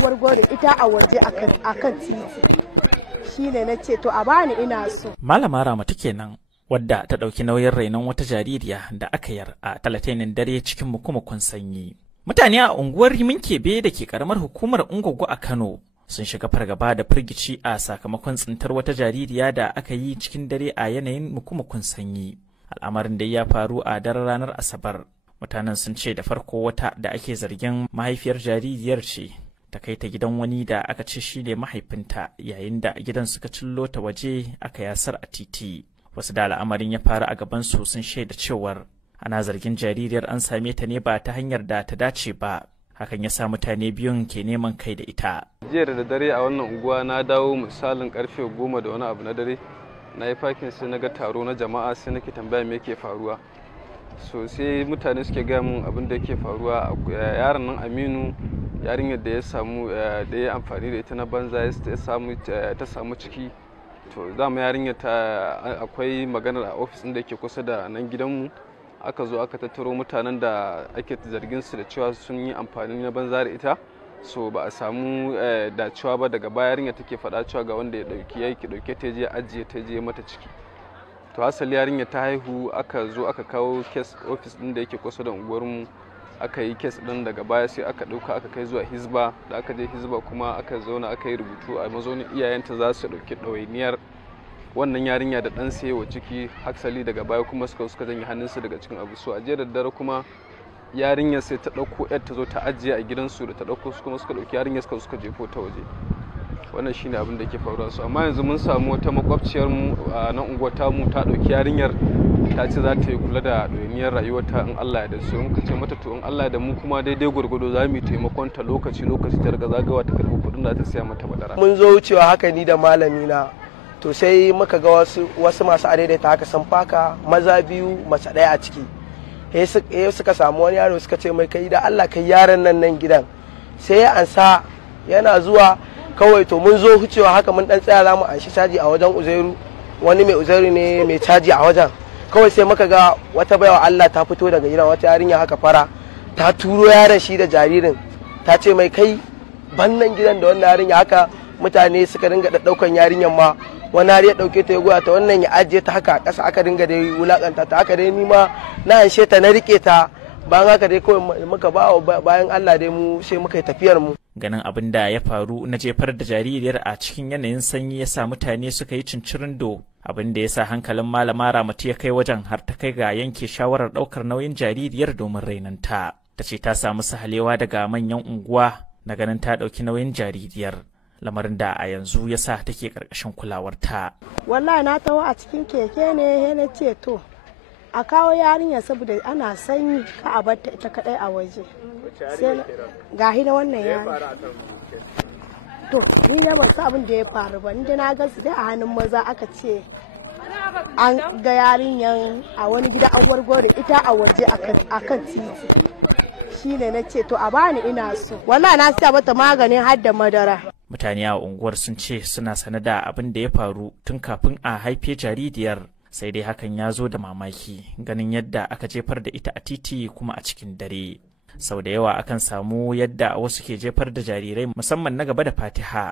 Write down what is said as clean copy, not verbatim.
uwar goro ita a waje akan titi shine na ce to a bani ina so. Malama Ramatu kenan wadda ta ɗauki nauyin rainon wata jaririya da aka yar a talatinin dare cikin mukumukun sanyi. Mutane a unguwar Rimin Kebe da ke karamar hukumar Ungwaggo a Kano sun shiga fargaba da firgici a sakamakon tsintar wata jaririya da aka yi cikin dare a yanayin mukumukun sanyi. Al'amarin da ya faru a daren ranar Asabar. Mutanen sun ce da farko wata da ake zargin mahaifiyar jaririyar ce ta kai ta gidan wani da aka ce shi ne mahaifinta, yayin da gidan suka cillo ta waje aka yasar a titi. Wasu da al'amarin ya faru a gabansu sun shaida cewar ana zargin jaririyar an same ta ne ba ta hanyar da ta dace ba. Hakan ya sa mutane biyun ke neman kai da ita. Jiya da dare a wannan unguwa na dawo misalin karfe 10 da wani abu na dare. Na yi fakin sai na ga taro na jama'a sai nake tambaya me yake faruwa. So sai mutane suke gaya mun abin da yake faruwa. Yaron nan Aminu, yarinyar da ya samu da ya amfani da ita na banza ta samu ciki. To dama yarinyar ta akwai maganar a ofis da yake kusa da nan gidanmu. Aka zo aka tattaro mutanen da ake zargin su da cewa sun yi amfani na banza da ita. So ba a samu dacewa ba, daga baya yarinya take faɗa cewa ga wanda ya dauke ta je ajiye ta je mata ciki. To hasali yarinya ta haihu, aka zo aka kawo case office din da yake kusa da unguwarmu, aka yi case din, daga baya sai aka dauka aka kai zuwa Hizba. Da aka je Hizba kuma aka zauna aka yi rubutu a mazaunin iyayenta za su dauki ɗawainiyar wannan yarinya da ɗan sai wa ciki. Hasali daga baya kuma suka janye hannunsu daga cikin abu. So a jiya da dare kuma yarinyar sai ta ɗauko yar ta zo ta ajiye a gidansu, da ta ɗauko su kuma suka ɗauki yarinyar suka jefo ta waje. Wannan shine abin da ke faruwa. So amma yanzu mun samu wata makwabciyar mu a nan unguwar tamu ta ɗauki yarinyar, ta ce za ta yi kula da ɗawainiyar rayuwarta in Allah ya da. So muka ce mata to in Allah ya da mu kuma daidai gwargwado za mu yi taimakon ta lokaci ta riga zagawa ta karɓi kuɗin da ta siya mata madara. Mun zo wucewa haka ni da malami na, to sai muka ga wasu masu adaidaita haka sun faka, maza biyu mace ɗaya a ciki. Suka samu wani yaro suka ce mai kai da Allah kai yaron nan gidan. Sai ya ansa, yana zuwa kawai to mun zo hucewa haka mun dan tsaya zamu anshi caji a wajen Uzairu, wani mai Uzairu ne mai caji a wajen. Kawai sai muka ga wata baiwa Allah ta fito daga gidan, wata yarinya haka fara, ta turo yaron shi da jaririn, ta ce mai kai bannan gidan da wannan yarinya. Haka mutane suka dinga ɗaukan yarinyar ma, wani har ya ɗauke ta ya goya ta, wannan ya ajiye ta haka a ƙasa, aka dinga dai wulakanta ta. Haka dai ni ma na anshe ta na rike ta, bayan haka dai kawai muka bayan Allah dai mu sai muka yi tafiyar mu. Ganin abin da ya faru na jefar da jaririyar a cikin yanayin sanyi ya sa mutane suka yi cincirindo, abin da ya sa hankalin Malama Ramatu ya kai wajen har ta kai ga yanke shawarar ɗaukar nauyin jaririyar domin rainanta. Ta ce ta samu sahalewa daga manyan unguwa na ganin ta ɗauki nauyin jaririyar, lamarin da a yanzu ya sa take ƙarƙashin kulawarta. Wallahi na taho a cikin keke ne, na ce to a kawo yarinya saboda ana sanyi ka a bar ta ita kadai a waje. Sai ga hina wannan yarinya. To ni ne ban san abin da ya faru ba, ni da na ga su dai a hannun maza, aka ce an ga yarinyan a wani gida an wargore ita a waje akan titi. Shine na ce to a bani ina so. Wallahi na siya mata maganin har da madara. Mutane a unguwar sun ce suna sane da abin da ya faru tun kafin a haife jaririyar, sai dai hakan ya zo da mamaki ganin yadda aka jefar da ita a titi kuma a cikin dare. Sau da yawa akan samu yadda wasu ke jefar da jarirai musamman na gaba da Fatiha.